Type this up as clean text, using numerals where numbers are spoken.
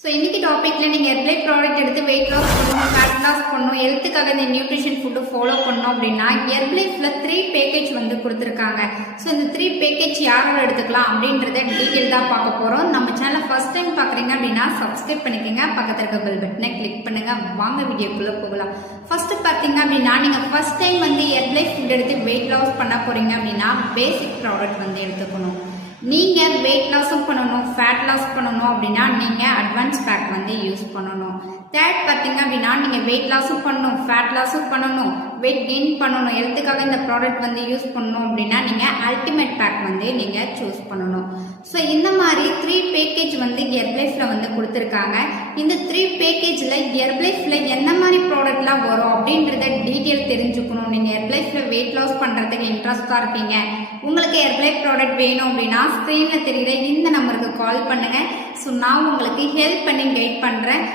So இன்னைக்கு டாபிக்ல நீங்க ஹெர்பலைஃப் ப்ராடக்ட் எடுத்து வெயிட் லாஸ் பண்ணணும், ஃபேட் லாஸ் பண்ணணும், ஹெல்த்துக்காக இந்த நியூட்ரிஷன் ஃபுட்டு ஃபாலோ பண்ணணும் அப்படின்னா ஹெர்பலைஃப்ல 3 பேக்கேஜ் வந்து கொடுத்துருக்காங்க. ஸோ இந்த 3 பேக்கேஜ் யாரோட எடுத்துக்கலாம் அப்படின்றத டீட்டெயில் தான் பார்க்க போறோம். நம்ம சேனலை ஃபர்ஸ்ட் டைம் பார்க்குறீங்க அப்படின்னா சப்ஸ்கிரைப் பண்ணிக்கோங்க, பக்கத்தில் இருக்க பெல் பட்டனை கிளிக் பண்ணுங்க. வாங்க வீடியோக்குள்ள போகலாம். ஃபர்ஸ்ட் பார்த்தீங்க அப்படின்னா நீங்க ஃபர்ஸ்ட் டைம் வந்து ஹெர்பலைஃப் ஃபுட் எடுத்து வெயிட் லாஸ் பண்ண போறீங்க அப்படின்னா பேசிக் ப்ராடக்ட் வந்து எடுத்துக்கணும். நீங்க வெயிட் லாஸும் பண்ணணும், ஃபேட் லாஸ் பண்ணணும் அப்படின்னா நீங்க அட்வான்ஸ் பேக் வந்து யூஸ் பண்ணணும். தேர்ட் பார்த்தீங்க அப்படின்னா நீங்க வெயிட் லாஸும் பண்ணணும், ஃபேட் லாஸும் பண்ணணும், வெயிட் கெயின் பண்ணணும், ஹெல்த்துக்காக இந்த ப்ராடக்ட் வந்து யூஸ் பண்ணணும் அப்படின்னா நீங்க அல்டிமேட் பேக் வந்து நீங்க சூஸ் பண்ணணும். ஸோ இந்த மாதிரி 3 பேக்கேஜ் வந்து ஹெர்பலைஃப்ல வந்து கொடுத்துருக்காங்க. இந்த 3 பேக்கேஜ்ல ஹெர்பலைஃப்ல என்ன மாதிரி ப்ராடக்ட்லாம் வரும் அப்படின்றத டீட்டெயில் தெரிஞ்சுக்கணும். நீங்க ஹெர்பலைஃப்ல வெயிட் லாஸ் பண்றதுக்கு இன்ட்ரெஸ்டா இருக்கீங்க, உங்களுக்கு ஹெர்பலைஃப் ப்ராடக்ட் வேணும் அப்படின்னா ஸ்க்ரீன்ல தெரிகிற இந்த நம்பருக்கு கால் பண்ணுங்க. ஸோ நான் உங்களுக்கு ஹெல்ப் பண்ணி கைட் பண்றேன்.